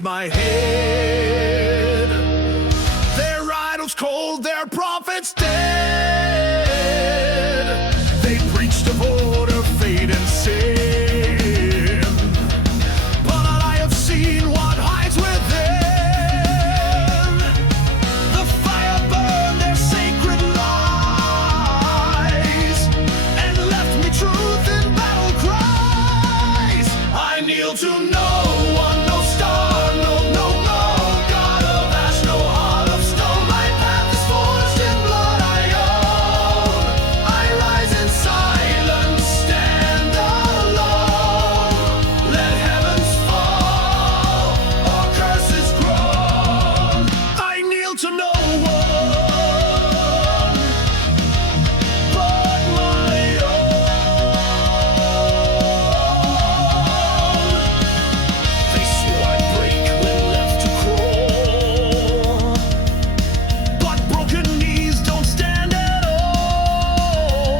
against my head. Their idols cold, their prophets dead. They preached of order, fate, and sin, but I have seen what hides within. The fire burned their sacred lies and left me truth in battle cries. I kneel to no one, no star, no God of ash, no heart of stone. My path is forged in blood I own. I rise in silence, stand alone. Let heavens fall or curses groan. I kneel to no one but my own. They swore I'd break when left to crawl, but broken knees don't stand at all.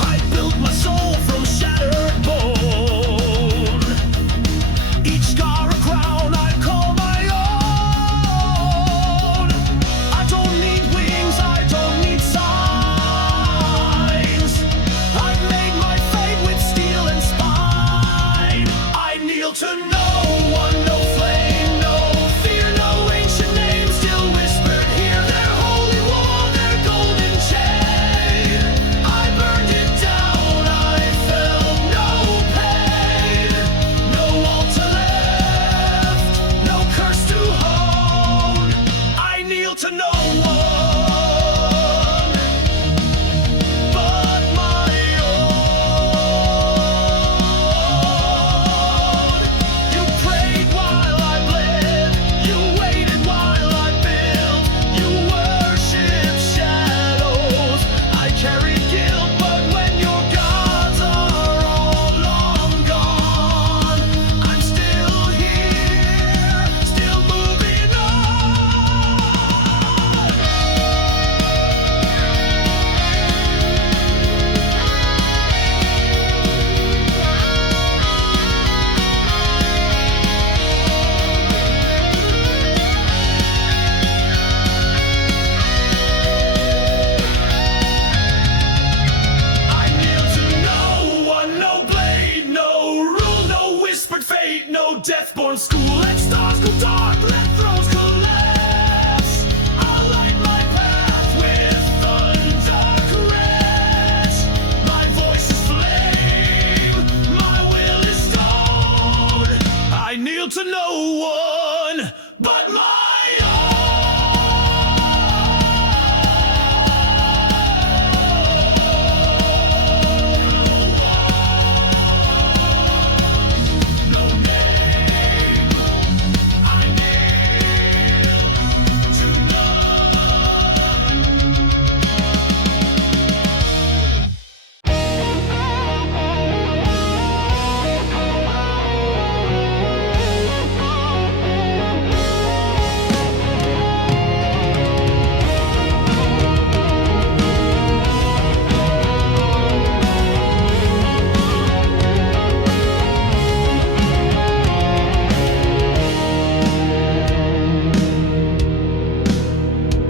I built my soul from shattered bone, each scar a crown I call my own. I don't need wings, I don't need signs. I've made my fate with steel and spine. I kneel to no one, no flame, no fear, no ancient name still whispered here. Their holy wall, their golden chain. I burned it down, I felt no pain. No altar left, no curse to hold. I kneel to no one but my own. You prayed while I bled, you waited while I built, you worship shadows. I carried guilt, but when your gods are all long gone, I'm still here, still moving on. I kneel to no one, no blade, no rule, no whispered fate, no death-born school. Let stars go dark, let thrones collapse. I'll light my path with thunder crash. My voice is flame, my will is stone. I kneel to no one but my own. No name, I kneel to none.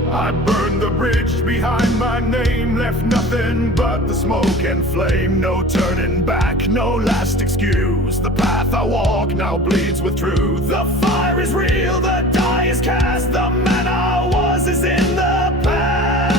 I burned the bridge behind my name, left nothing but the smoke and flame. No turning back, no last excuse. The path I walk now bleeds with truth. The fire is real, the die is cast. The man I was is in the past.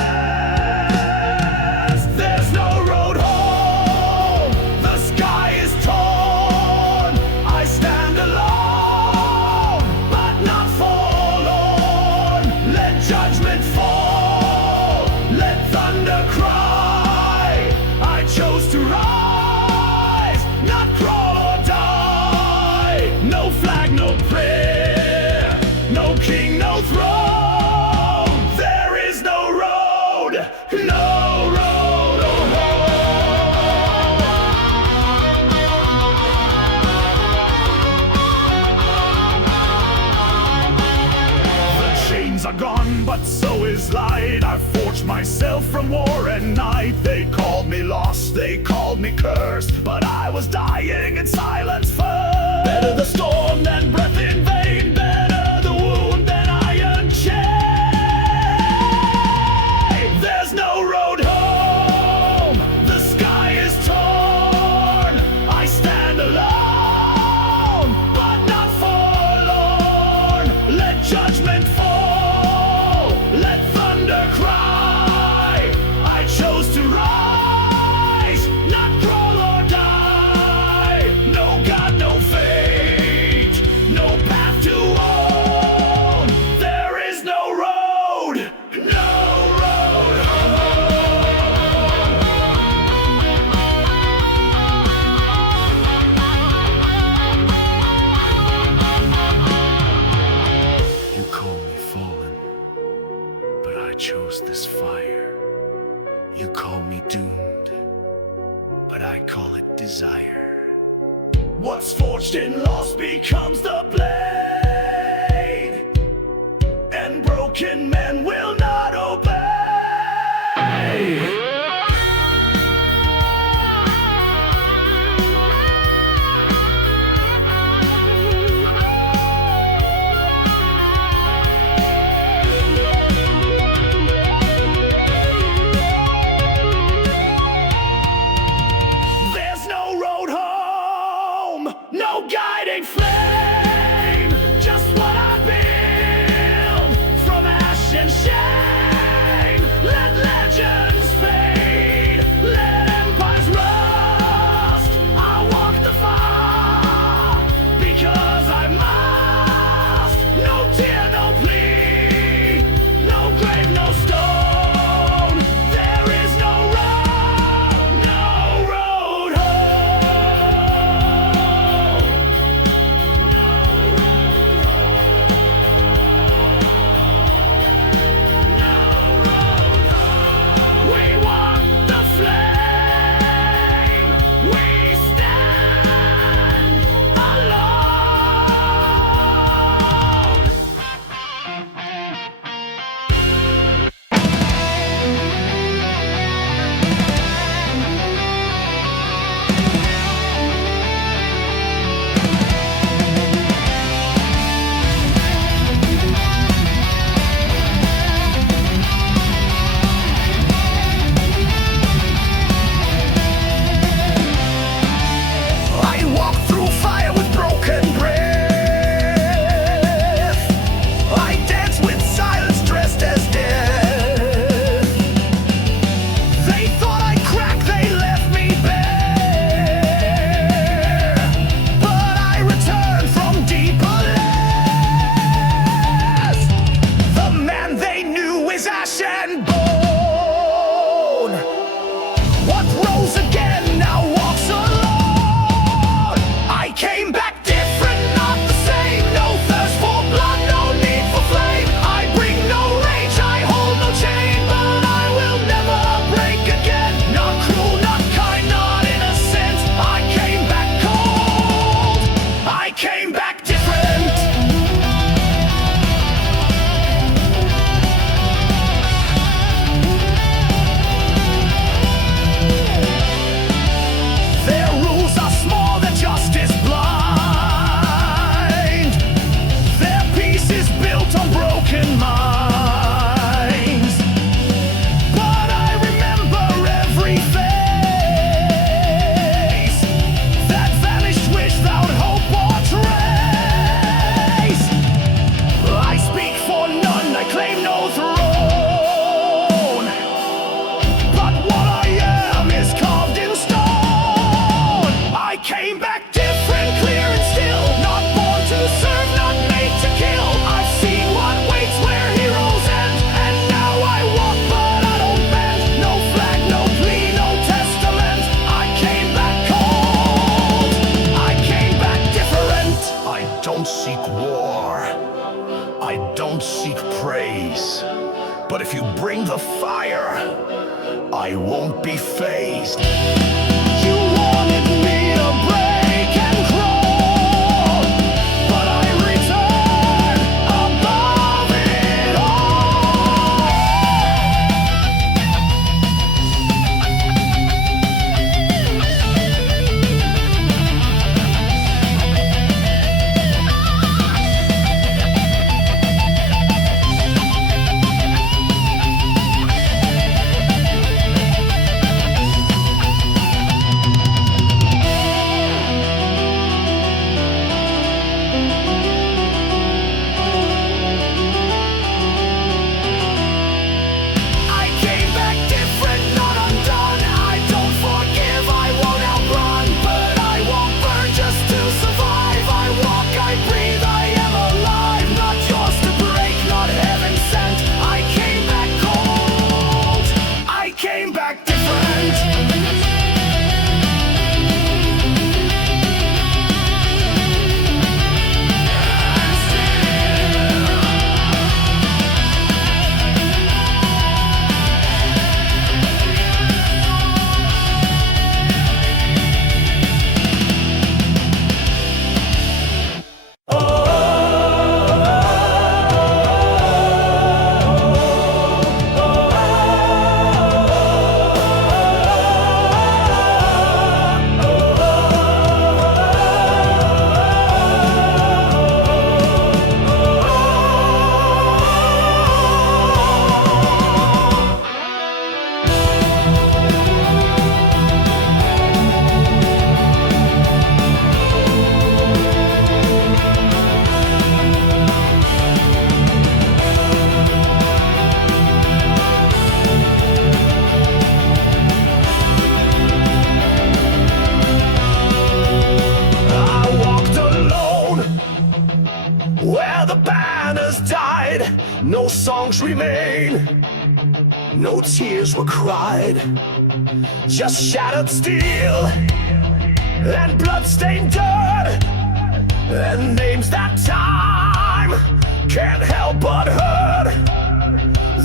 There's no road home, the sky is torn. I stand alone, but not forlorn. Let judgment fall, let thunder cry. I chose to rise, not crawl or die. No flag, no prayer, no king, no throne. There is no road, no road, oh The chains are gone, but so is light. I've forged myself from war and night. They called me lost, they called me cursed, but I was dying in silence first. Better the storm than breath in vain, better the wound than iron chain. There's no road home, the sky is torn. I stand alone, but not forlorn. Let judgment fall, let thunder cry. I chose to rise, not crawl or die. No God, no fate, no path to own. There is no road, no road home. You call me fallen, but I chose this fire. You call me doomed, but I call it desire. What's forged in loss becomes the blade, and broken men will not obey. There's no road home, no guiding flame, just what I build from ash and shame. Let legends fade, let empires rust. I walk the fire because I must. No tear, no plea, no grave, no stone. There is no road, no road home. We walk the flame, we stand alone. I walk through fire with broken breath. I dance with silence dressed as death. They thought I'd crack, they left me bare, but I returned from deeper less. The man they knew is ash and bone. What rose again now walks alone. I came back different, not the same. No thirst for blood, no need for flame. I bring no rage, I hold no chain, but I will never break again. Not cruel, not kind, not innocent. I came back cold, I came back different. Their rules are small, their justice blind. Their peace is built on broken minds. But I remember every face, that vanished wish without hope or trace. I speak for none, I claim no throne, but what I am is carved in stone. I came back different, clear and still, not born to serve, not made to kill. I've seen what waits where heroes end, and now I walk but I don't bend. No flag, no plea, no testament. I came back cold, I came back different. I don't seek war, I don't seek praise, but if you bring the fire, I won't be fazed. You wanted me to break and crawl, but I return above it all. songs remain. No tears were cried, just shattered steel and blood-stained dirt, and names that time can't help but hurt.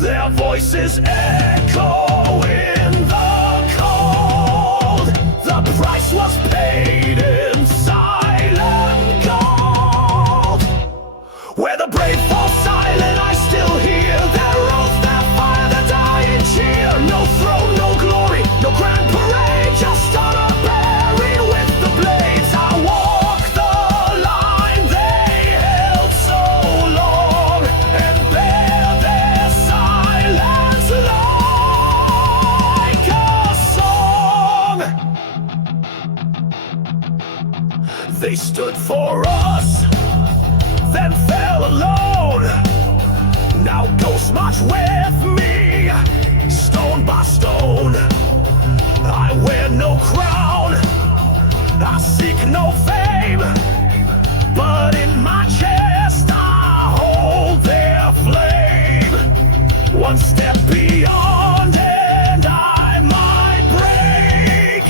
Their voices echo in the cold. The price was paid in silent gold. Where the brave fall silent, I still hear their oath, their fire, their dying cheer. No throne, no glory, no grand parade, just honor buried with the blades. I walk the line they held so long, and bear their silence like a song. They stood for us, then fell alone. Now ghosts march with me, stone by stone. I wear no crown, I seek no fame, but in my chest I hold their flame. One step beyond and I might break,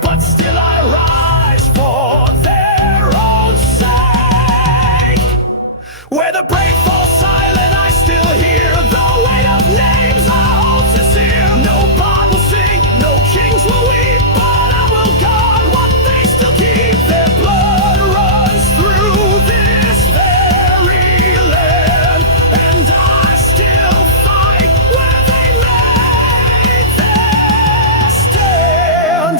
but still I rise for their own sake. Where the brave fall silent, I still hear the weight of names I hold sincere. No bard will sing, no kings will weep, but I will guard what they still keep. Their blood runs through this very land, and I still fight where they made their stand.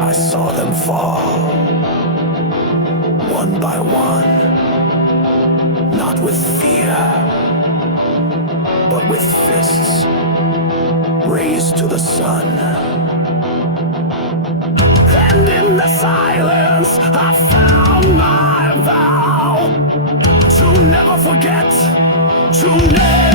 I saw them fall, one by one, not with fear, but with fists raised to the sun. And in the silence I found my vow to never forget, to never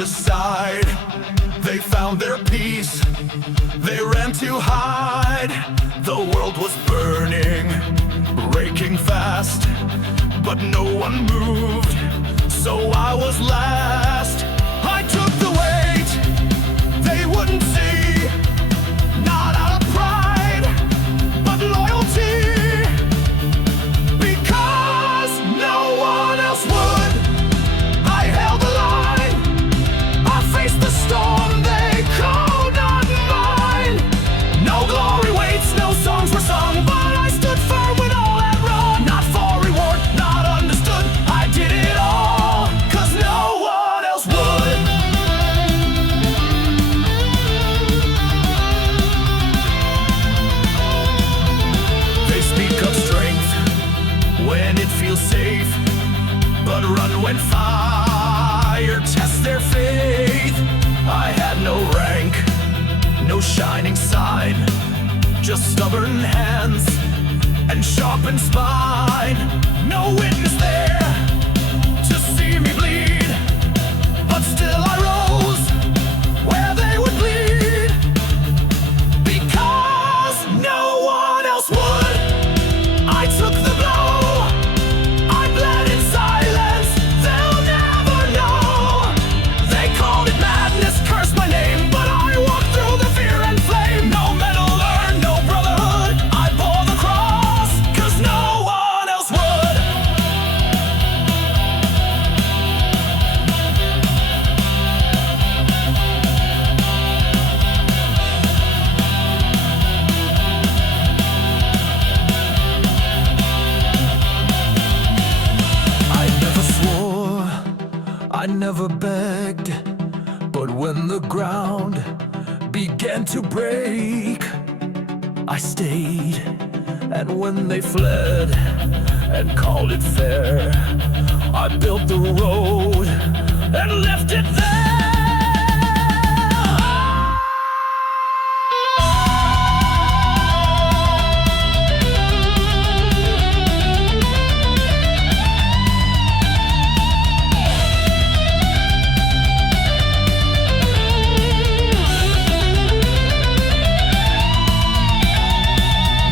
aside, they found their peace, they ran to hide. The world was burning, breaking fast, but no one moved, so I was last. I took the weight they wouldn't see, not out of pride, but loyalty, because no one else would. I held the line, I faced the storm they called not mine. No glory waits, no songs were sung, but I stood firm when all had run. Not for reward, not understood, I did it all, 'cause no just stubborn hands and sharpened spine. No witness there to see me bleed, but still I rose where they would bleed, because no one else would. I took the blow, I bled in silence, they'll never know. They called it madness, cursed my name, but I walked through the fear and flame. No medal earned, no brotherhood, I bore the cross, 'cause no one else would. I never swore, I never begged, but when the ground began to break, I stayed. And when they fled and called it fair, I built the road and left it there.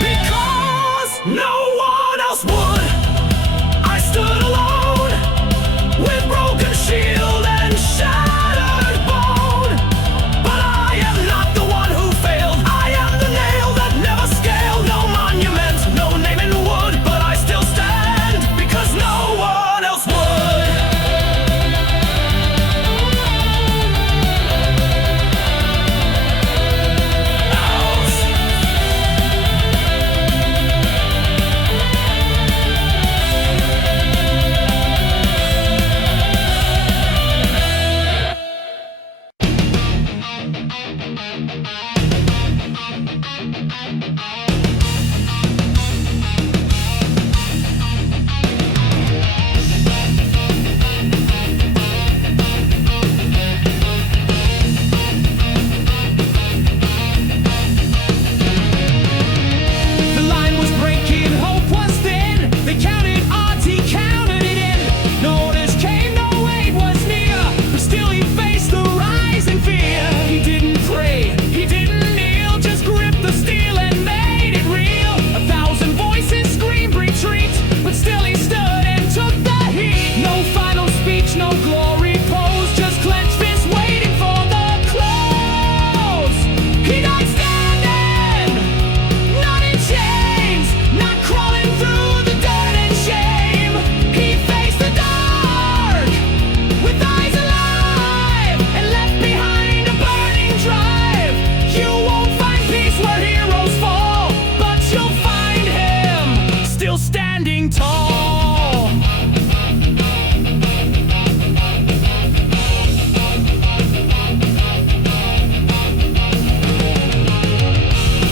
Because no one else would. I stood alone with broken shield and shattered bone. But I am not the one who failed. I am the nail that never scaled. No monument, no name in wood, but I still stand because no one else would. The line was breaking, hope was thin. They counted odds, he counted it in. No orders came, no aid was near, but still he faced the rising fear. He didn't pray, he didn't kneel, just gripped the steel and made it real. 1,000 voices screamed retreat, but still he stood and took the heat. No final speech, no glory pose, just clenched fists waiting for the close. He died standing, not in chains, not crawling through the dirt and shame. He faced the dark with eyes alive and left behind a burning drive. You won't find peace where heroes fall, but you'll find him still standing tall.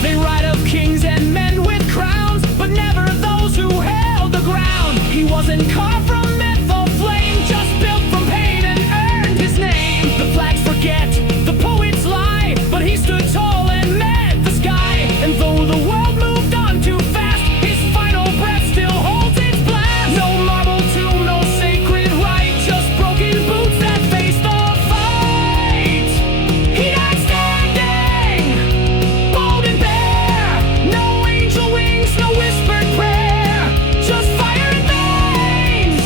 They write of kings and men with crowns, but never those who held the ground. He wasn't carved from myth or flame, just built from pain and earned his name. The flags forget, the poets lie, but he stood tall and met the sky. And though the world moved on too fast, his final breath still holds its blast. No marble tomb, no sacred rite, just broken boots that face the fight. He died standing, bold and bare. No angel wings, no whispered prayer, just fire and veins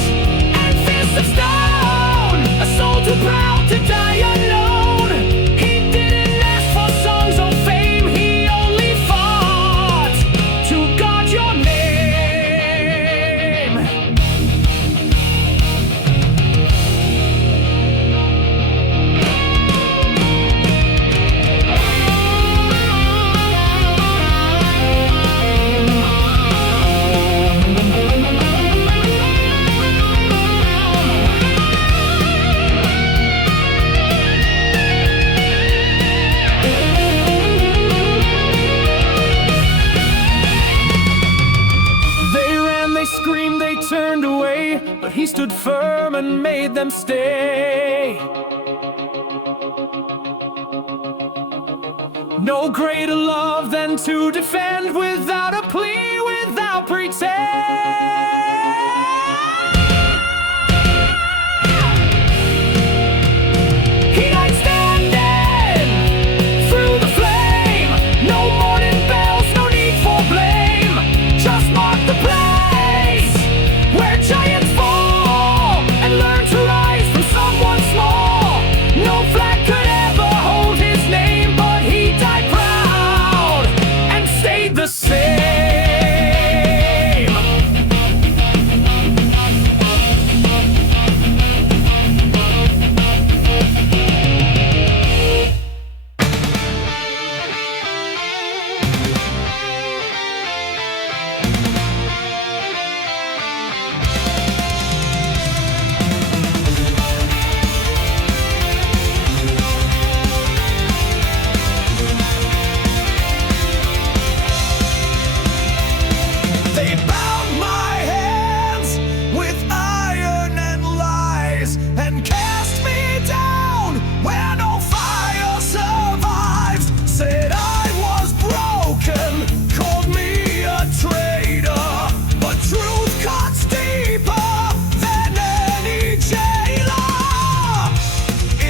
and fists of stone. A soul too proud to die alone. He didn't ask for songs or fame, he only fought to guard your name. They ran, they screamed, they turned away, but he stood firm and made them stay. No greater love than to defend without a plea, without pretense. He died standing through the flame. No morning bells, no need for blame. Just mark the place where giants fall and learn to rise from someone small. No flag could ever hold his name, but he died proud and stayed the same. They bound my hands with iron and lies and cast me down where no fire survives. Said I was broken, called me a traitor, but truth cuts deeper than any jailer.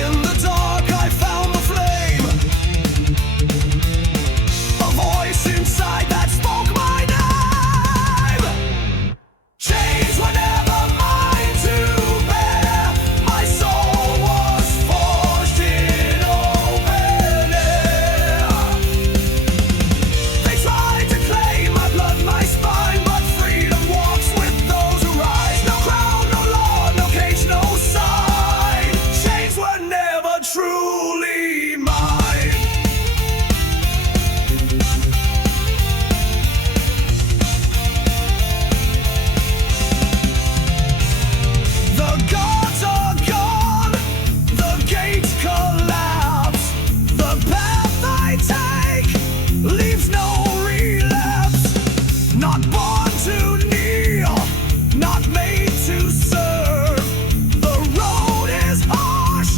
In the dark I found the flame, a voice inside that spoke my name. Chains were never mine to bear. My soul was forged in open air. They tried to claim my blood, my spine, but freedom walks with those who rise. No crown, no law, no cage, no sign. Chains were never truly mine. The gods are gone, the gates collapse. The path I take leaves no relapse. Not born to kneel, not made to serve. The road is harsh,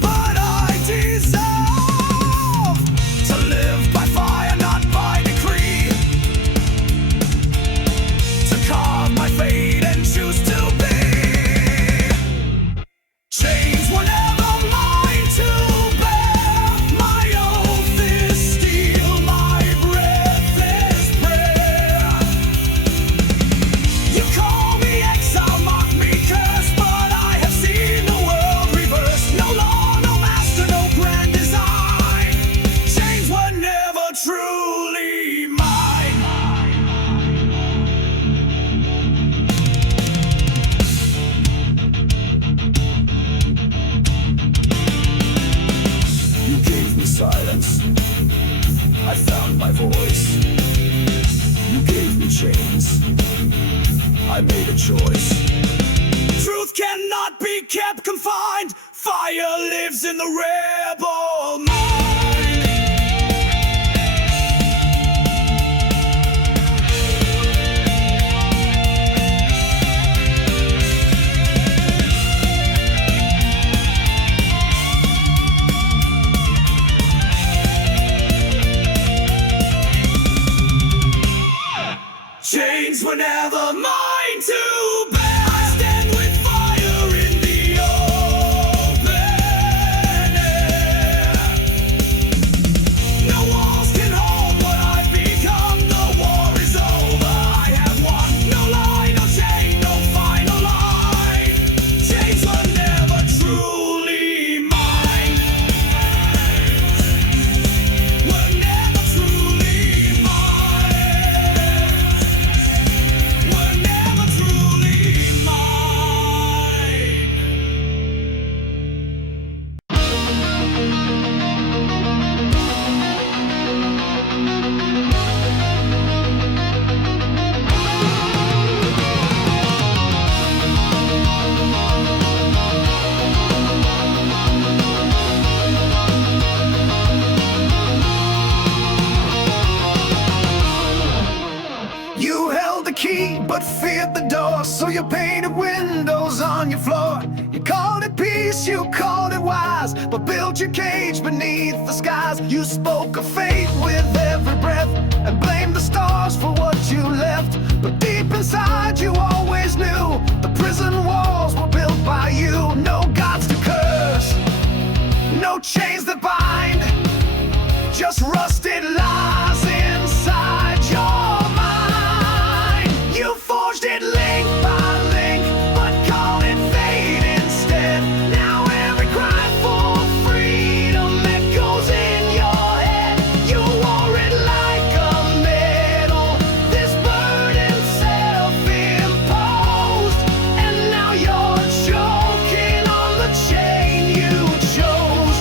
but I deserve to live by fire, not by decree. To carve my fate and choose to be. Chains were never mine to bear. My oath is steel, my breath is prayer. You call me exile, mock me, curse, but I have seen the world reverse. No law, no master, no grand design. Chains were never truly mine. You gave me silence, I found my voice. You gave me chains, I made a choice. Truth cannot be kept confined. Fire lives in the rebel mind. Chains were never mine to bear. I stand with fire in the open air. No walls can hold what I've become. The war is over, I have won. No lie, no chain, no final line. Chains were never truly mine. Were never truly mine. Were never truly the key, but feared the door, so you painted windows on your floor. You called it peace, you called it wise, but built your cage beneath the skies. You spoke of fate with every breath, and blamed the stars for what you left. But deep inside you always knew the prison walls were built by you. No gods to curse, no chains that bind, just rusted lies inside your mind. You forged it link by link, but called it fate instead. Now every cry for freedom echoes in your head. You wore it like a medal, this burden self-imposed, and now you're choking on the chain you chose.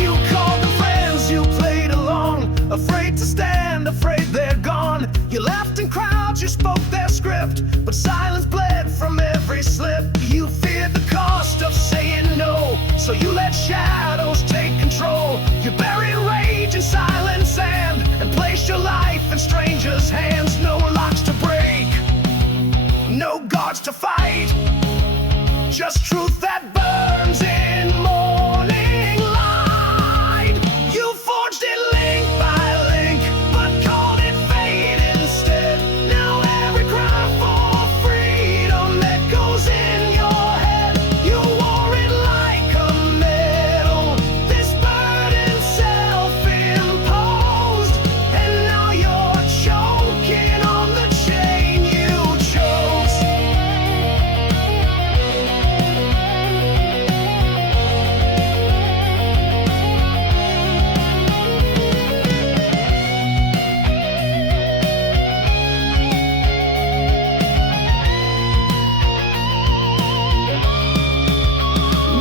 You called the friends, you played along, afraid to stand, afraid they're gone. You laughed in crowds, you spoke their script, but silence bled from every slip. You feared the cost of saying no, so you let shadows take control. You buried rage in silent sand, and placed your life in strangers' hands. No locks to break, no guards to fight, just truth that burns in morning light. You forged it link by link, but called it fate instead. Now every cry for freedom echoes in your head. You wore it like a medal, this burden self-imposed, and now you're choking on the chain you chose.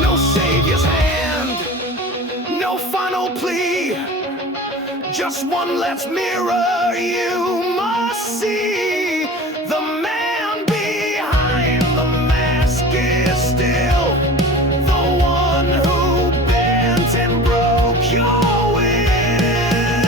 No savior's hand, no final plea, just one let's mirror. You must see the man behind the mask is still the one who bent and broke your will.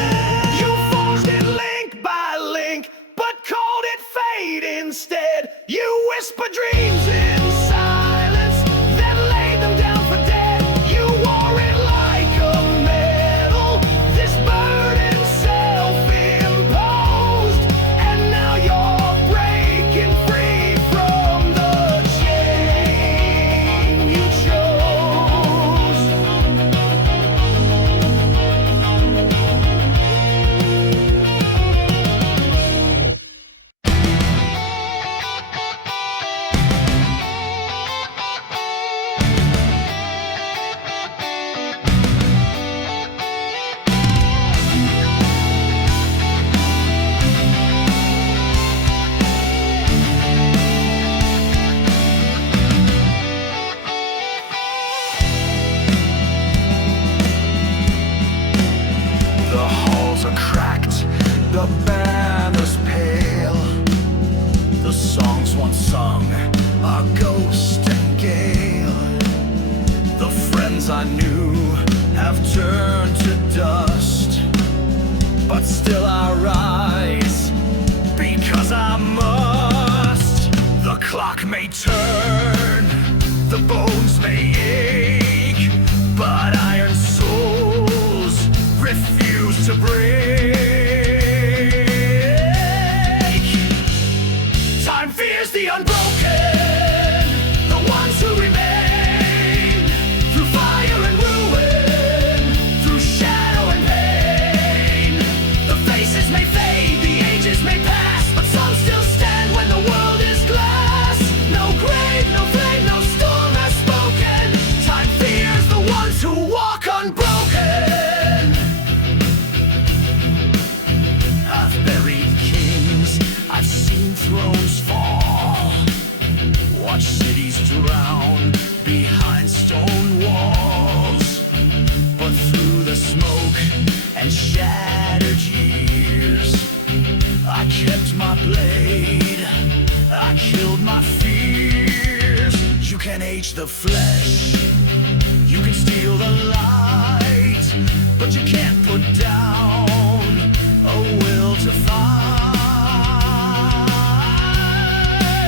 You forged it link by link, but called it fate instead. You whisper dreams in silence, then laid them down for dead. You wore it like a medal, this burden self-imposed, and now you're breaking free from the chain you chose. The halls are cracked, the banners pale. The songs once sung are ghost and gale. The friends I knew have turned to dust, but still I rise because I must. The clock may turn, the bones may ache, but iron souls refuse to break. Time fears the unbroken, the ones who remain. Through fire and ruin, through shadow and pain. The faces may fade, the ages may pass, but some still stand when the world is glass. No grave, no flame, no storm has spoken. Time fears the ones who walk unbroken. I've buried kings, I've seen thrones fall, watched cities drown behind stone walls. But through the smoke and shattered years, I kept my blade, I killed my fears. You can age the flesh, You can steal the light, but you can't put down a will to fight.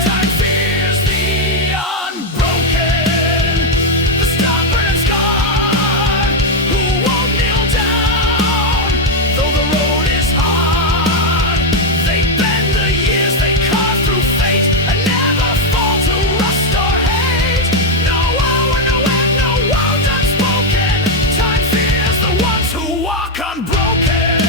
Time fears the unbroken, the stubborn and scarred, who won't kneel down, though the road is hard. They bend the years, they carve through fate, and never fall to rust or hate. No hour, no end, no wound unspoken. Time fears the ones who walk unbroken.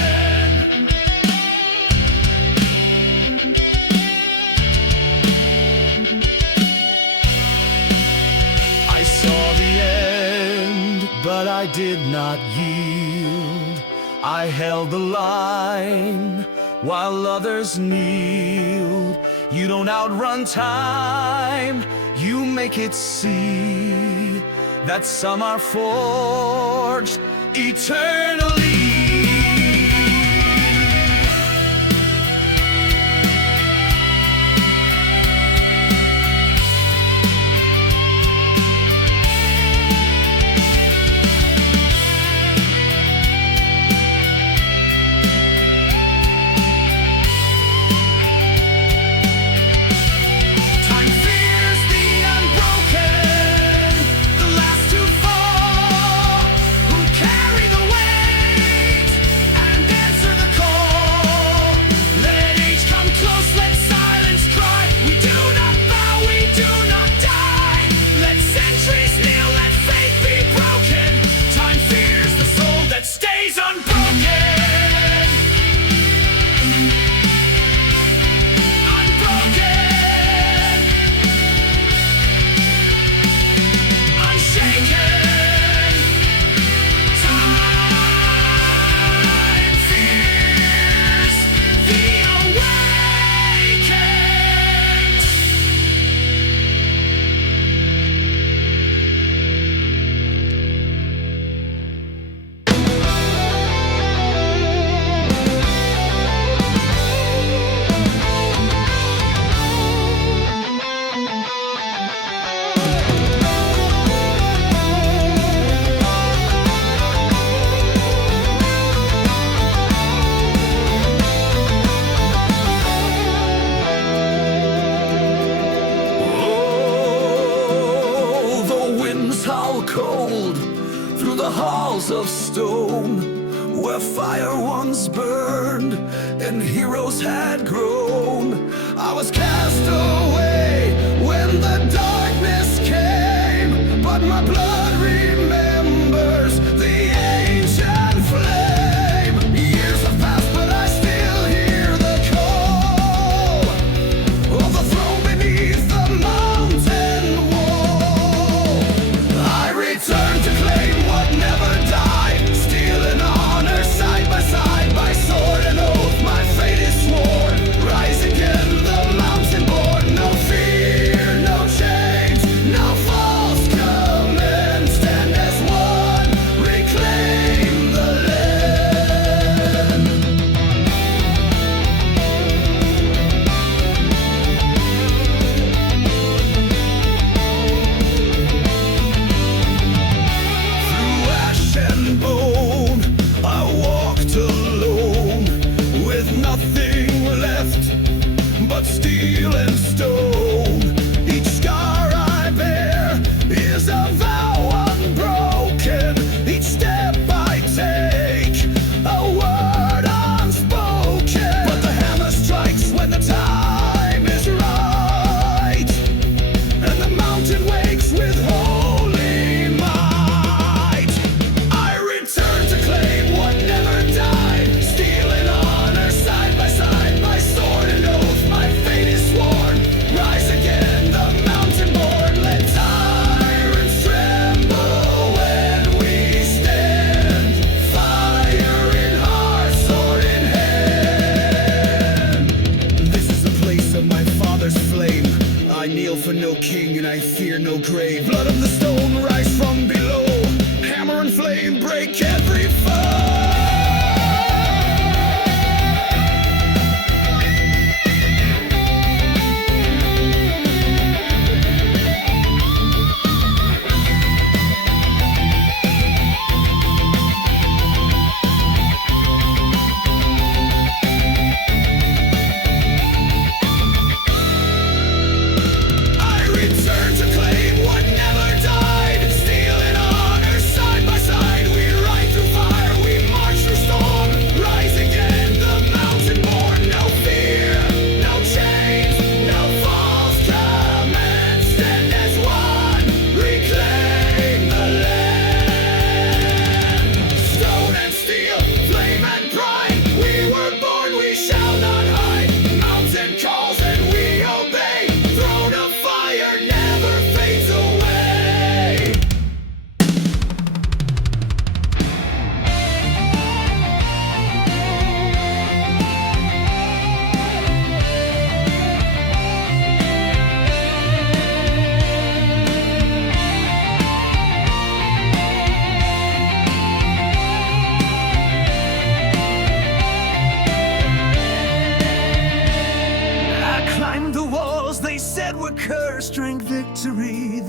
I saw the end, but I did not yield. I held the line while others kneeled. You don't outrun time, you make it see that some are forged eternally. Time fears the unbroken, the last to fall, who carry the weight and answer the call. Let age come close, let silence cry. We do not bow, we do not die. Let centuries kneel, let faith be broken. Time fears the soul that stays unbroken. Unbroken, unshaken. Time fears the awakened. Oh, the winds howl cold through the halls of stone, where fire once burned and heroes had grown. I was cast away when the darkness came, but my blood remembers the ancient flame. Years have passed, but I still hear the call of the throne beneath the mountain wall. I return to claim what never died, steel and honor side by side, by sword and oath my fate is sworn. Rise again, the mountain born, no fear, no change, no false command.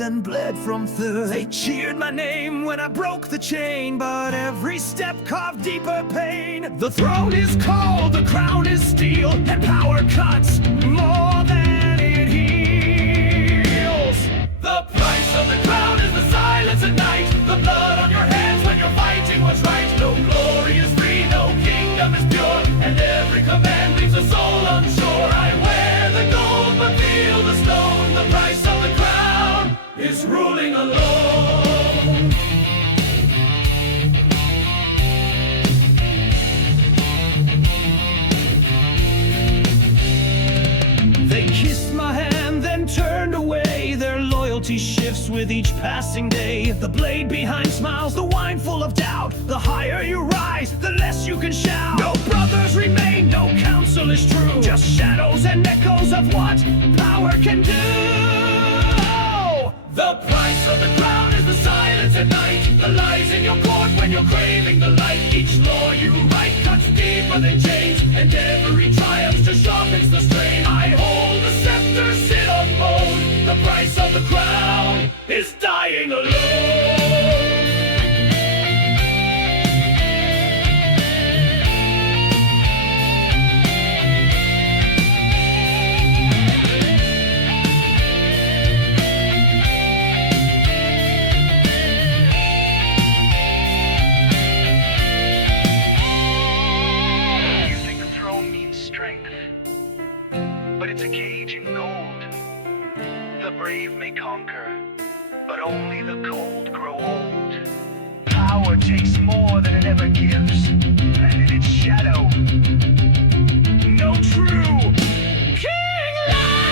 then bled from third. They cheered my name when I broke the chain, but every step carved deeper pain. The throne is cold, the crown is steel, and power cuts more than it heals. The price of the crown is the silence at night, the blood on your hands when you're fighting what's right. No glory is free, no kingdom is pure, and every command leaves a soul unsure. I wear the gold but feel the stone. The price of the crown is ruling alone. They kissed my hand, then turned away. Their loyalty shifts with each passing day. The blade behind smiles, the wine full of doubt. The higher you rise, the less you can shout. No brothers remain, no counsel is true. Just shadows and echoes of what power can do. The price of the crown is the silence at night, the lies in your court when you're craving the light. Each law you write cuts deeper than chains, and every triumph just sharpens the strain. I hold the scepter, sit on bone. The price of the crown is dying alone. But it's a cage in gold. The brave may conquer, but only the cold grow old. Power takes more than it ever gives, and in its shadow, no true king lies.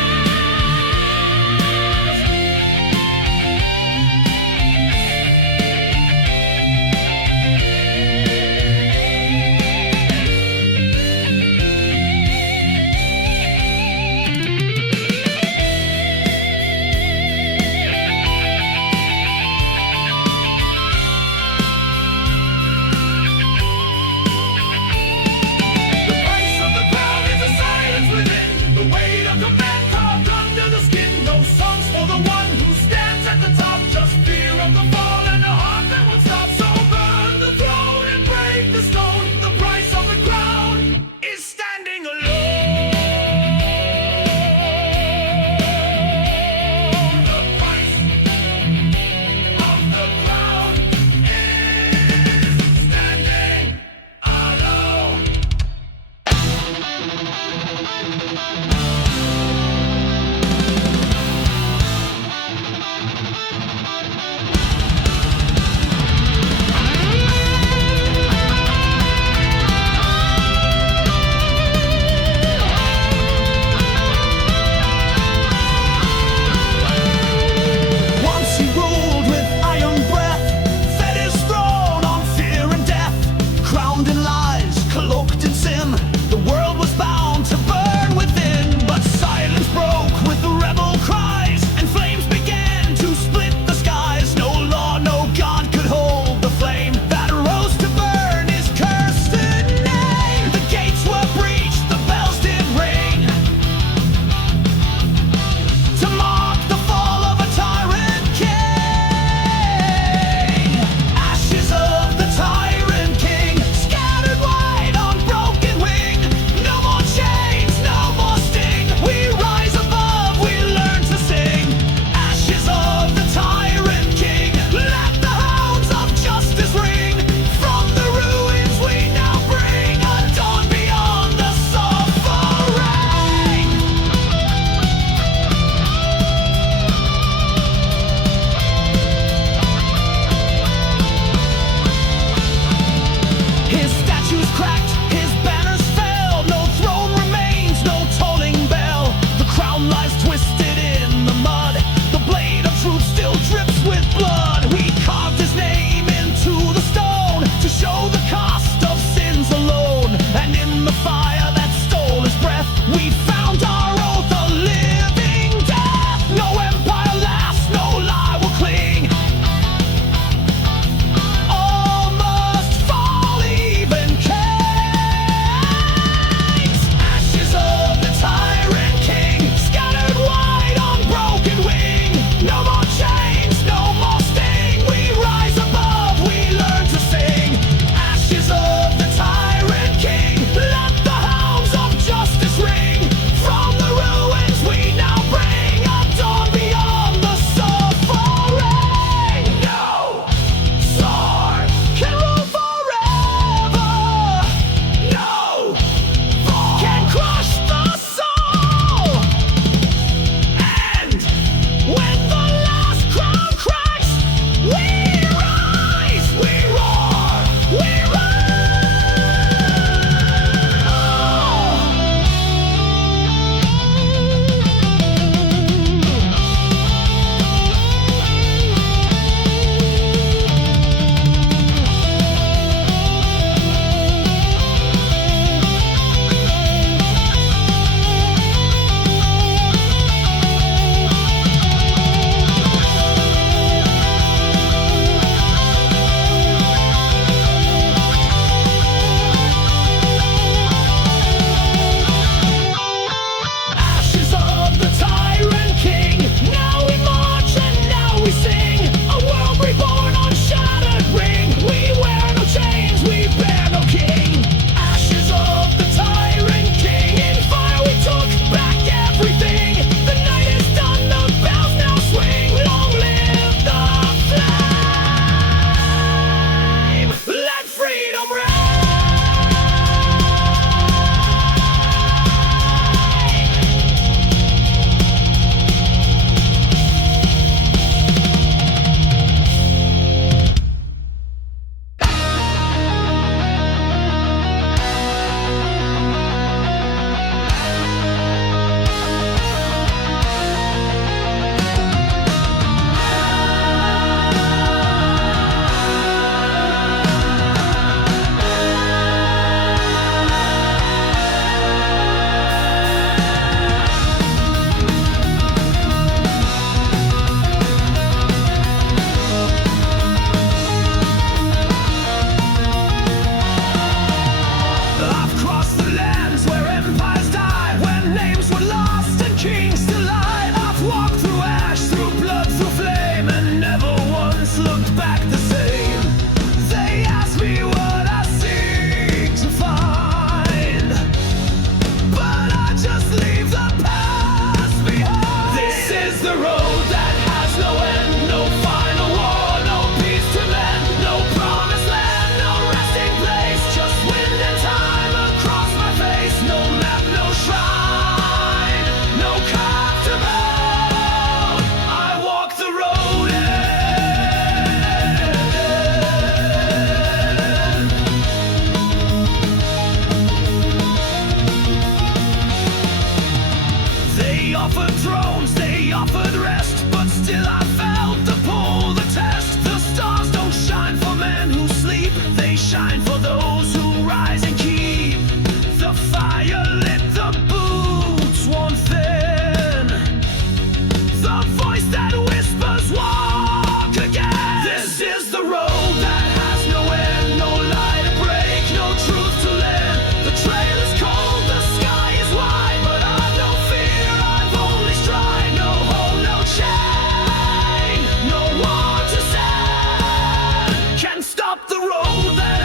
is the road that has no end, no light to break, no truth to live. The trail is cold, the sky is wide, but I've no fear, I've only strive. No home, no chain, no war to send can stop the road that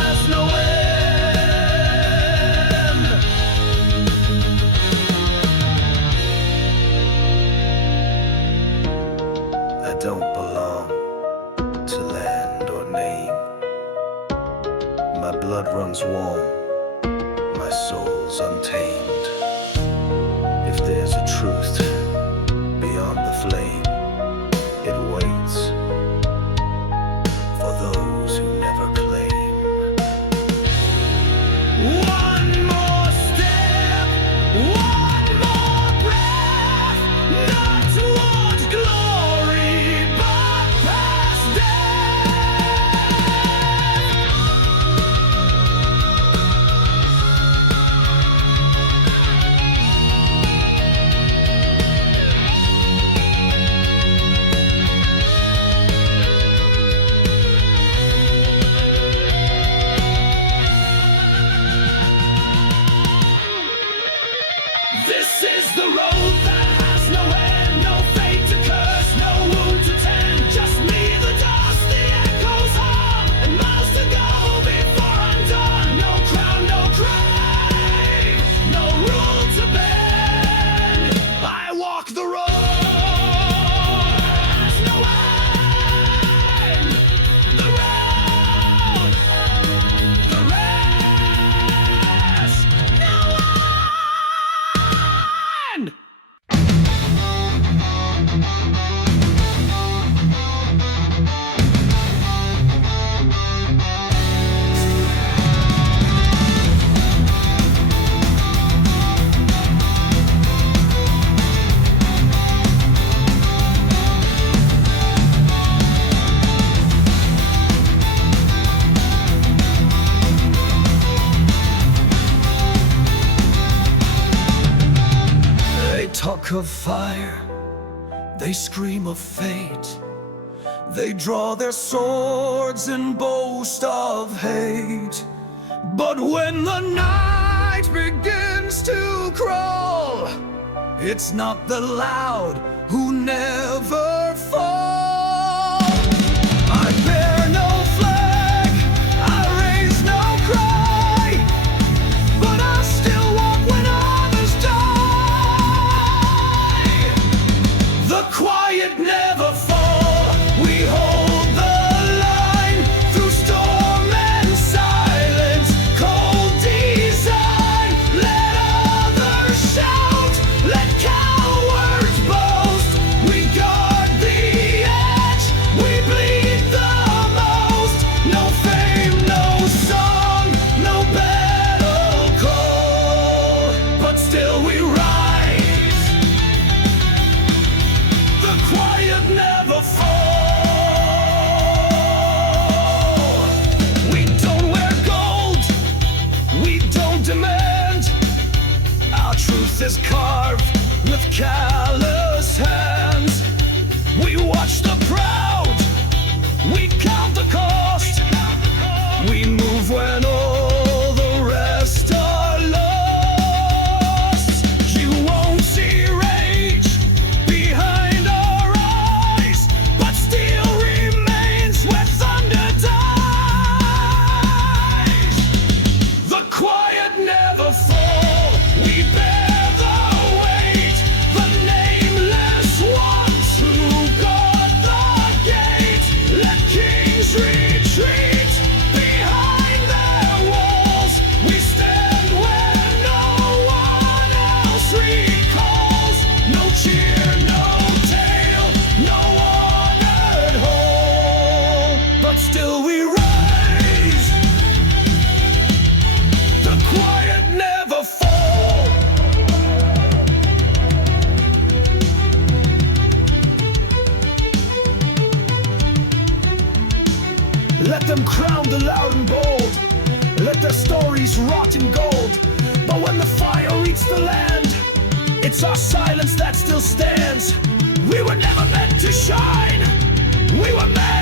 has no end. I don't belong to land or name. My blood runs warm, my soul's untamed. If there's a truth beyond the flame, it waits for those who never claim. One more step, one more breath, not towards glory, but past death. This is the road that has no end, no fate to curse, no wound to tend. Just me, the dust, the echoes hum, and miles to go before I'm done. No crown, no grave, no rule to bend. I walk the road, has no end. The road, the rest, no end. They talk of fire, they scream of fate. They draw their swords and boast of hate. But when the night begins to crawl, it's not the loud who never fall. I bear no flag, I raise no cry, but I still walk when others die. The quiet never fall, we hold the line through storm and silence, cold design. Let others shout, let cowards boast. We guard the edge, we bleed the most. No fame, no song, no battle call, but still we rise. The quiet never fall. We don't wear gold, we don't demand. Our truth is carved with callous hands. We watch the proud, we count the cost. We move when all the rest are lost. You won't see rage behind our eyes, but steel remains where thunder dies. The quiet never fall, we bear the weight. The nameless ones who guard the gate. Let kings retreat behind their walls. We stand where no one else recalls. No cheer, no tale, no honored hall, but still we rise. The quiet never fall. Let them crown the loud and bold, let their stories rot in gold. But when the fire eats the land, it's our silence that still stands. We were never meant to shine, we were meant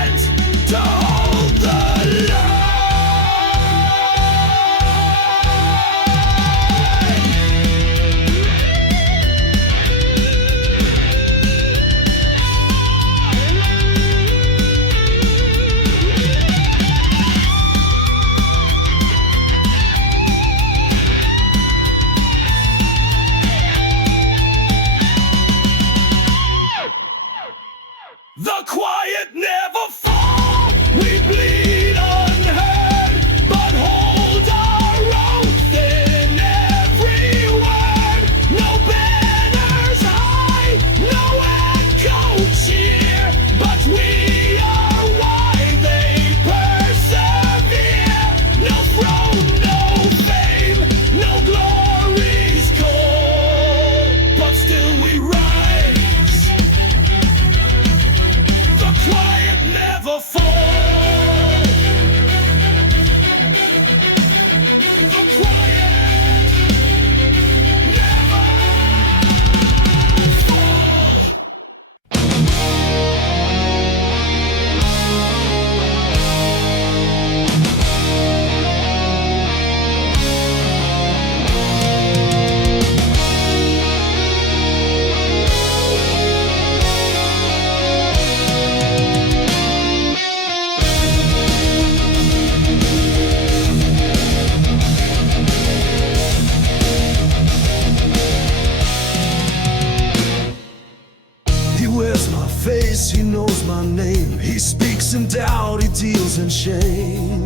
speaks in doubt, he deals in shame.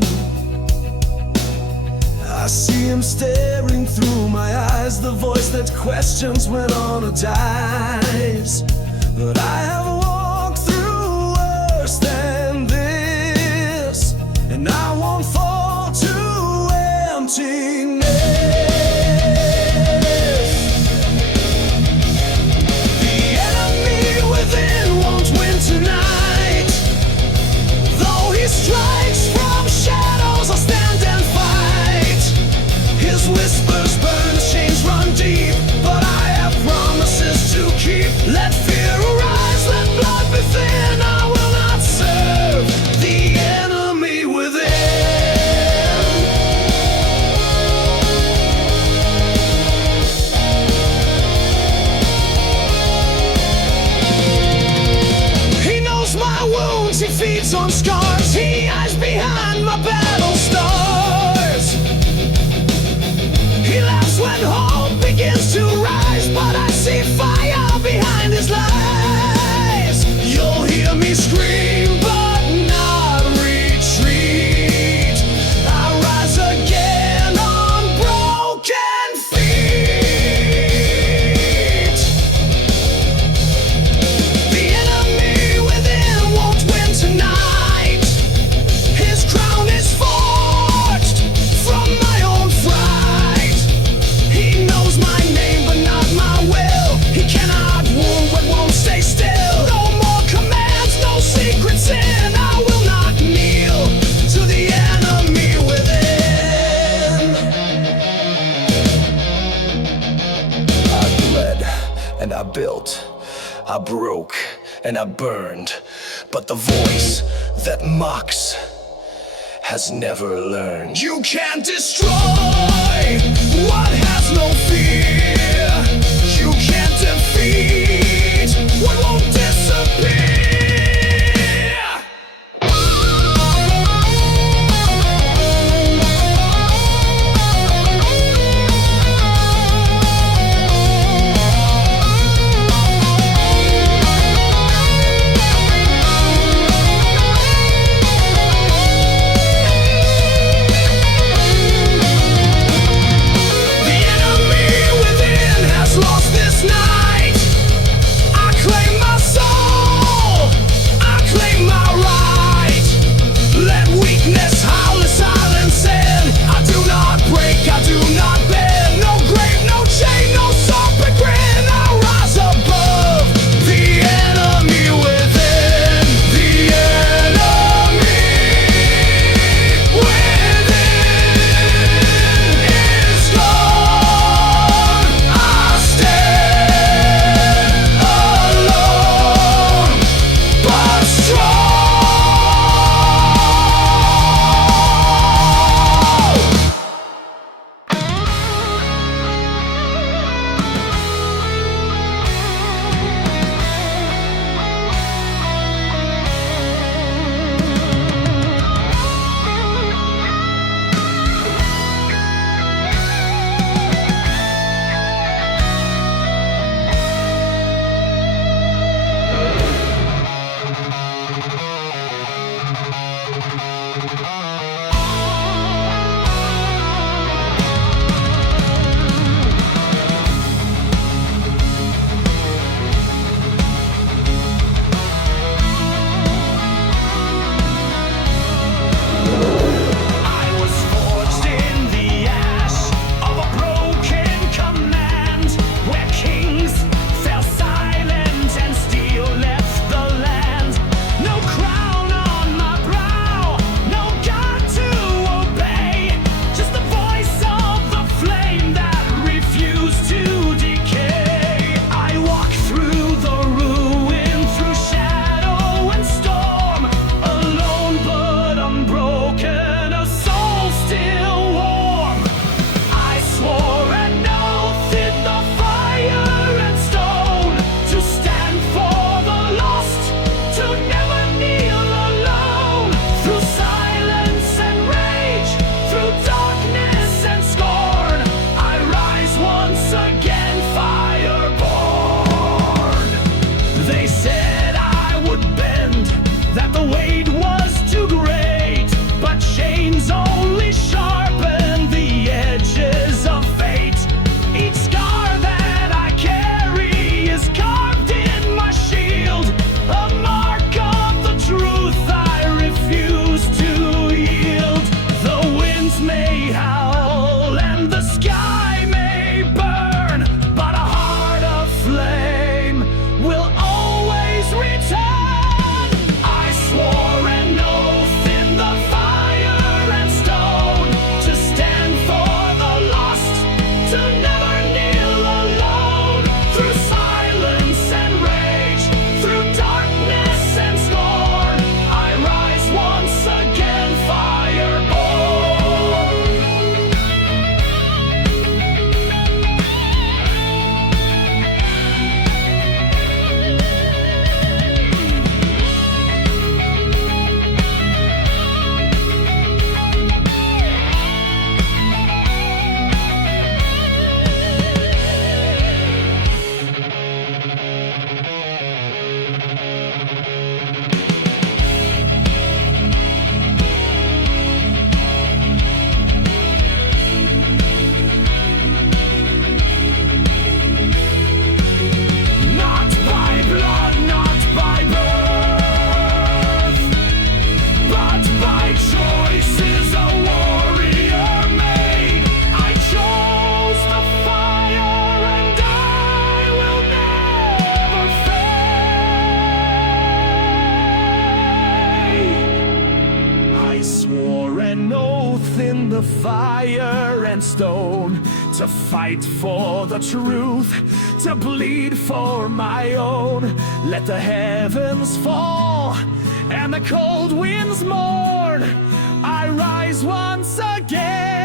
I see him staring through my eyes, the voice that questions when honor dies. But I have walked through worse than this, and I won't fall to emptiness. The enemy within won't win tonight. Though he strikes from shadows, I'll stand and fight. His whispers burn, his chains run deep, but I have promises to keep. Let fear arise, let blood be thin, I will not serve the enemy within. He knows my wounds, he feeds on scars, he hides behind my battle stars. He laughs when hope begins to rise, but I see fire behind his lies. You'll hear me scream, but not retreat. I rise again on broken feet. The enemy within won't win tonight. His crown is forged from my own fright. He knows my name but not my will. He cannot wound what won't stay still. No more commands, no secret sin. I will not kneel to the enemy within. I bled and I built, I broke and I burned, but the voice that mocks has never learned. You can't destroy what has no fear. You can't defeat what won't disappear. The enemy an oath in the fire and stone, to fight for the truth, to bleed for my own. Let the heavens fall and the cold winds mourn. I rise once again.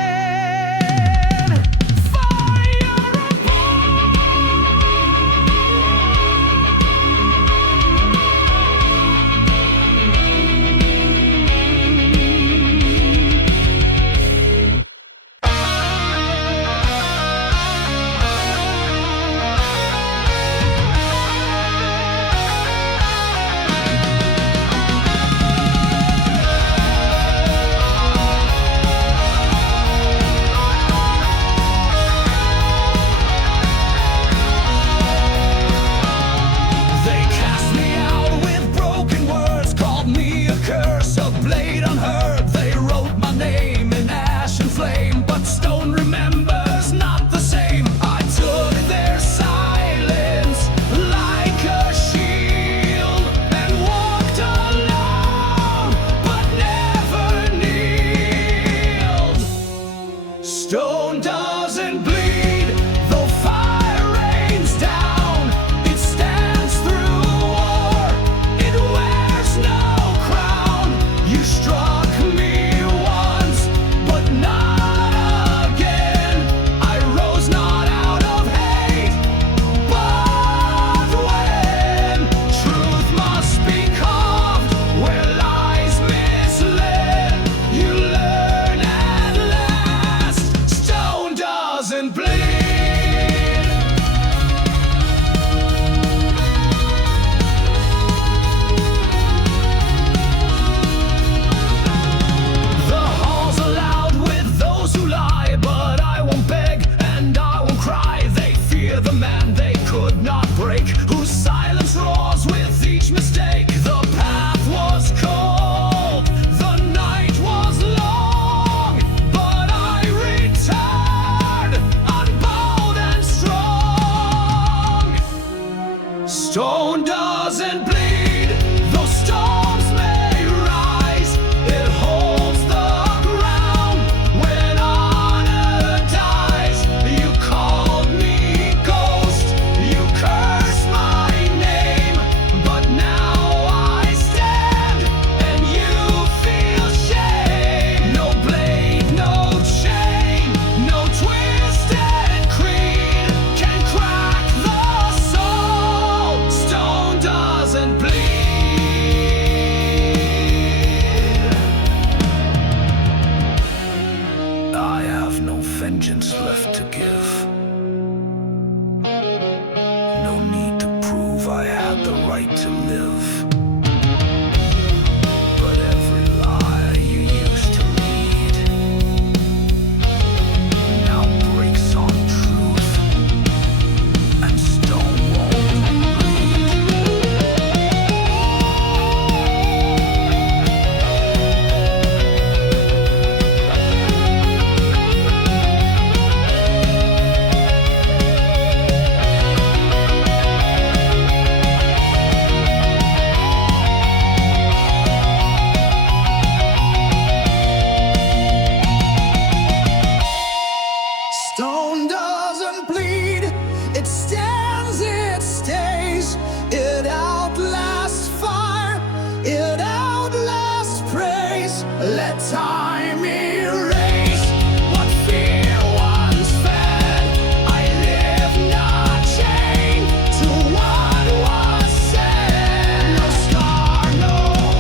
Stone doesn't bleed, though fire rains down. It stands through war, it wears no crown. You struck me once, but not again. I rose not out of hate, but when truth must be carved, where lies misled, you learn at last. Stone doesn't bleed. The halls are loud with those who lie, but I won't beg and I won't cry. They fear the man they could not break, whose silence roars with each mistake. The path was cold, the night was long, but I returned unbowed and strong. Stone doesn't bleed, though storms may rise. It holds the ground when honor dies. You called me ghost, you cursed my name, but now I stand and you feel shame. No blade, no chain, no twisted creed can crack the soul. Stone doesn't bleed. I have no vengeance left to give. No need to prove I had the right to live. But every lie you used to lead now breaks on truth, and stone won't bleed. Stone doesn't bleed, it stands, it stays, it outlasts fire, it outlasts praise. Let time erase what fear once fed. I live not chained to what was said. No scar, no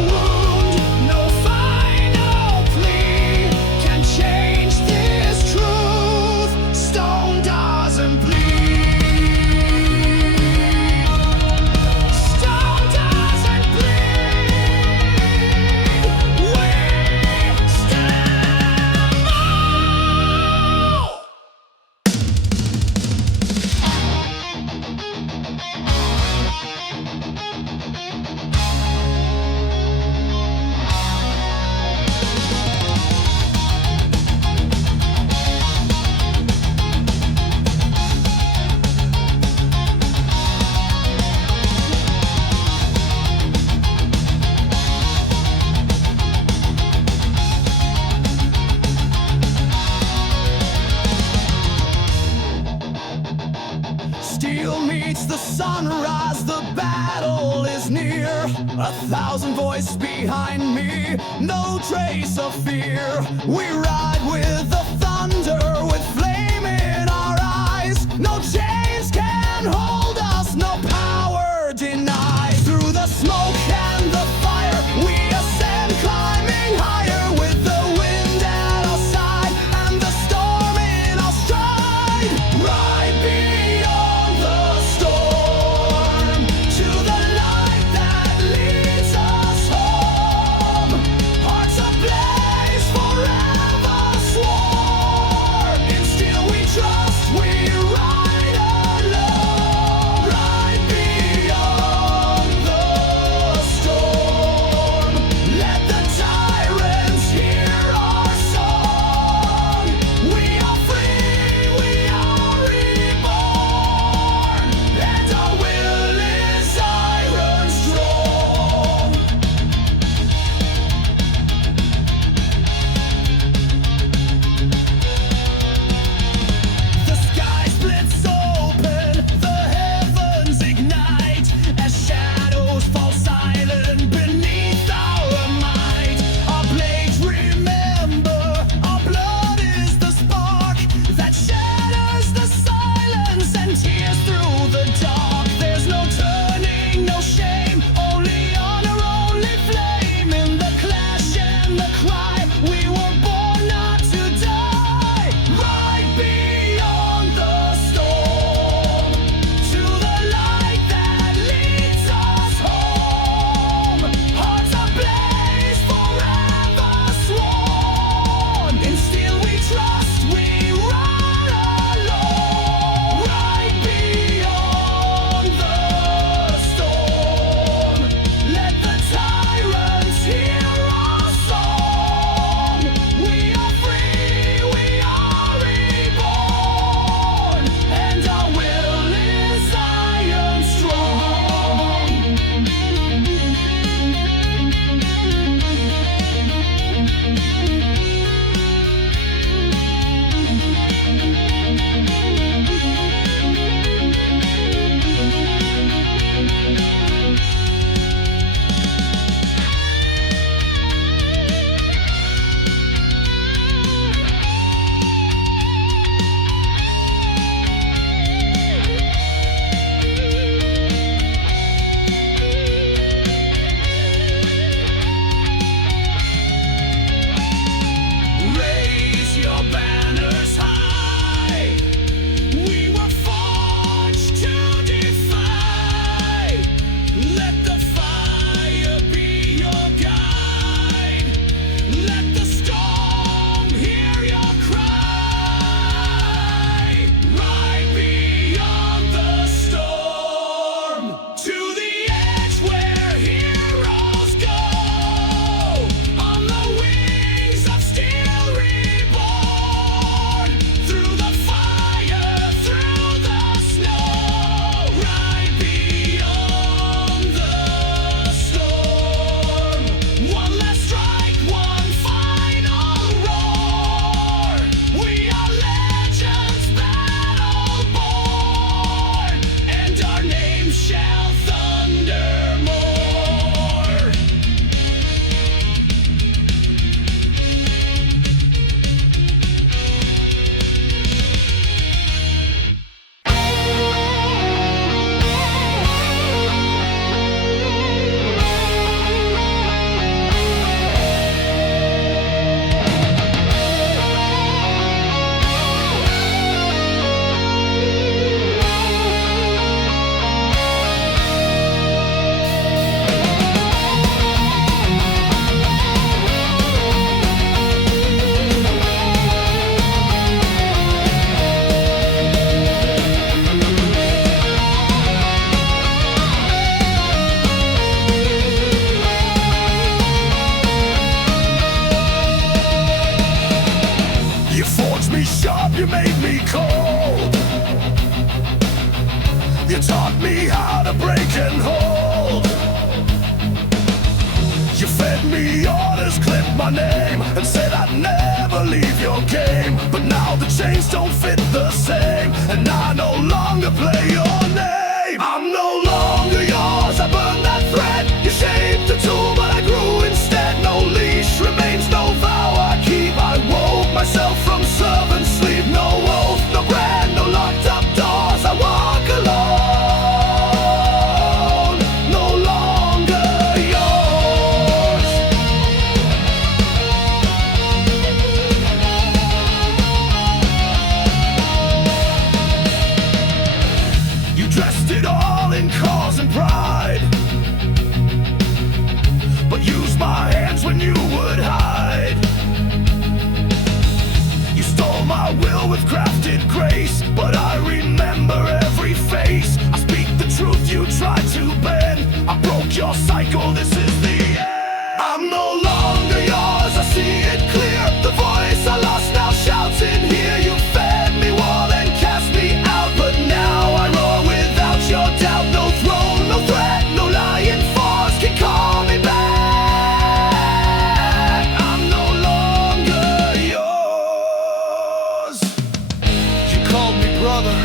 wound, no final plea can change this truth. Stone doesn't bleed. Stone doesn't bleed. We stand. near, 1,000 voices behind me, no trace of fear. We ride with the thunder, with flame in our eyes. No chains can hold us, no power denied. Through the smoke and the fire, we ascend, climbing higher, with the wind at our side and the storm in our stride. Right beyond the storm, to the light that leads us home. Hearts ablaze, forever sworn. In steel we trust, we ride alone. Right beyond the storm, let the tyrants hear our song. We are free, we are reborn, and our will is iron strong. The sky splits open, the heavens ignite, as shadows fall silent beneath our might. Our blades remember, our blood is the spark that shatters the silence and tears through the dark. There's no turning, no shame, only honor, only flame. In the clash and the cry, we were born not to die. Right beyond the storm, to the light that leads us home. Hearts ablaze, forever sworn. In steel we trust, we ride alone. Right beyond the storm, let the tyrants hear our song. We are free, we are reborn, and our will is iron strong. Raise your banners high. We were forged to defy. Let the fire be your guide. Let the storm hear your cry. Right beyond the storm, to the edge where heroes go. On the wings of steel reborn, through the fire, through the snow. Right beyond the storm, one last strike, one final roar. We are legends battle born, and our name shall thunder more. You forged me sharp, you made me cold. You taught me how to break and hold. You fed me orders, clipped my name, and said I'd never leave your game. But now the chains don't fit the same, and I no longer play your name. I'm no longer yours, I burned that threat. You shaped a tool, but I grew instead. No leash remains, no vow I keep. I woke myself from servant sleep. No oath, no brand, no locked up doors. I walk alone, no longer yours. You dressed it all in cause and pride, but used my hands when you would hide. You stole my will with crafted grace, but I remember every face. I speak the truth you tried to bend. I broke your cycle, this is the end. I'm no longer yours, I see it clear. The voice I lost now shouts in here. You fed me wall and cast me out, but now I roar without your doubt. No throne, no threat, no lying force can call me back. I'm no longer yours. You called me brother,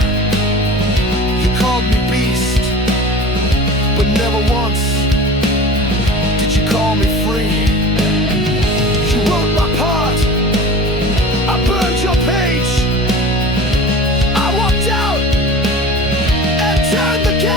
you called me beast, but never once did you call me free. You wrote my part, I burned your page. I walked out and turned the cage.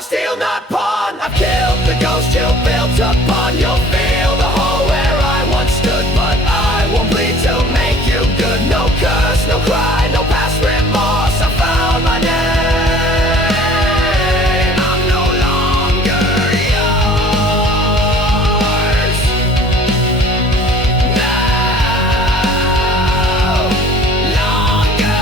Steal not pawn. I've killed the ghost you built upon. You'll feel the hole where I once stood, but I won't bleed to make you good. No curse, no cry, no past remorse. I found my name. I'm no longer yours. No longer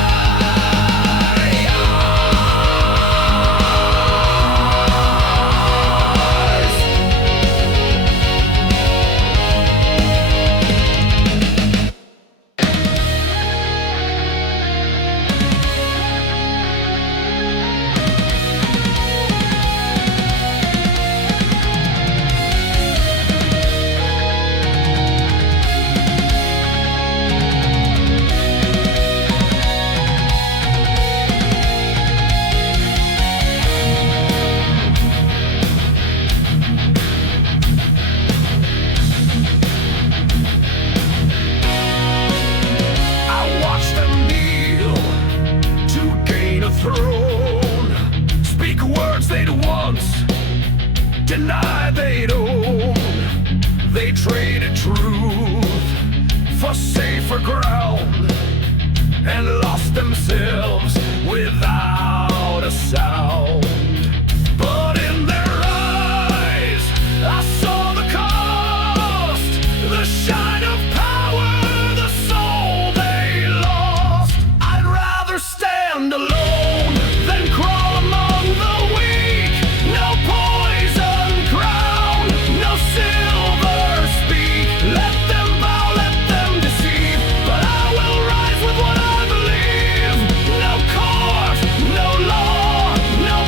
throne. Speak words they'd once deny they'd own. They traded truth for safer ground and lost themselves without a sound. But in their eyes I saw the cost, the shine of power, the soul they lost. I'd rather stand alone than crawl among the weak. No poison crown, no silver speak. Let them bow, let them deceive, but I will rise with what I believe. No court, no law, no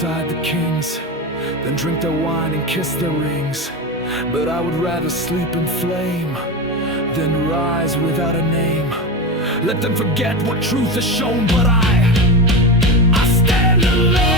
beside the kings, then drink their wine and kiss their rings. But I would rather sleep in flame than rise without a name. Let them forget what truth is shown, but I stand alone.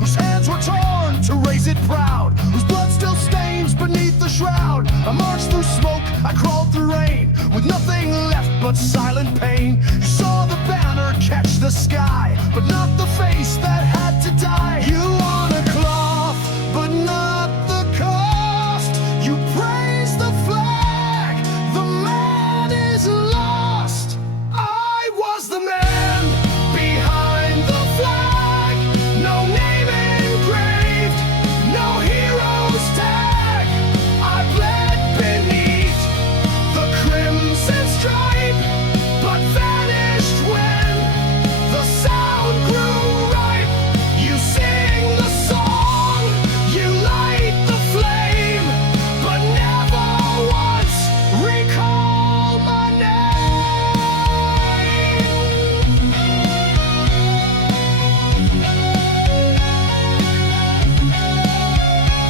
Whose hands were torn to raise it proud, whose blood still stains beneath the shroud. I marched through smoke, I crawled through rain, with nothing left but silent pain. You saw the banner catch the sky, but not the face that had to die. You won a cloth, but not the cost. You praised the flag, the man is lost. I was the man behind the flag, no name engraved, no hero's tag. I bled beneath the crimson stripe, but vanished when the sound grew ripe. You sing the song, you light the flame, but never once recall my name.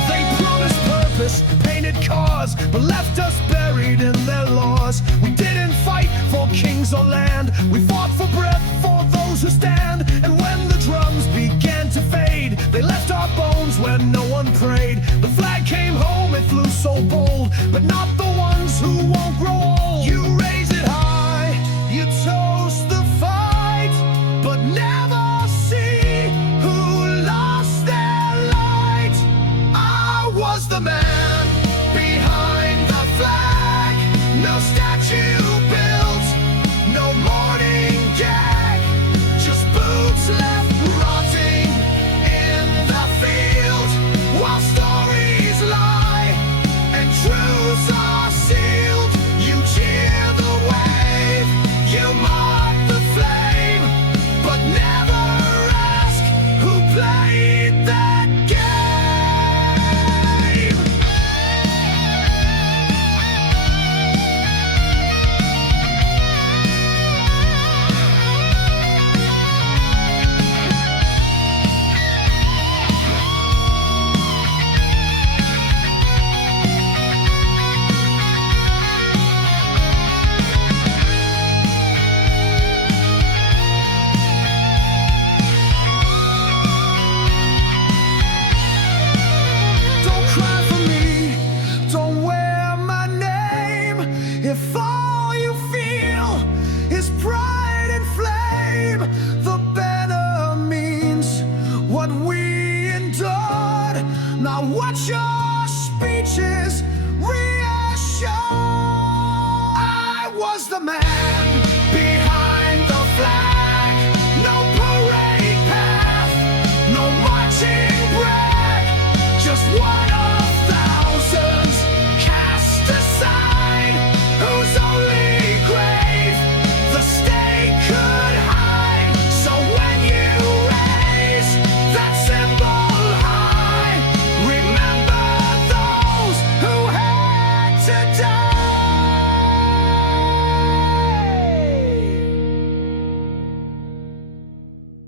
They promised purpose, painted cause, but left us buried in their laws. We didn't fight for kings or land, we fought for breath for those who stand. And when the drums began to fade, they left our bones where no one prayed. The flag came home, it flew so bold, but not the ones who won't grow old. You raise it high, you toast the fight, but never see who lost their light. I was the man behind the flag, no statue built, no mourning gag, just boots left rotting in the field, while stories lie and truths are sealed. You cheer the wave, you mark the flame, but never ask who played that game. Don't cry for me, don't wear my name. If all you feel is pride and flame, the banner means what we endured, not what your speeches reassure. I was the man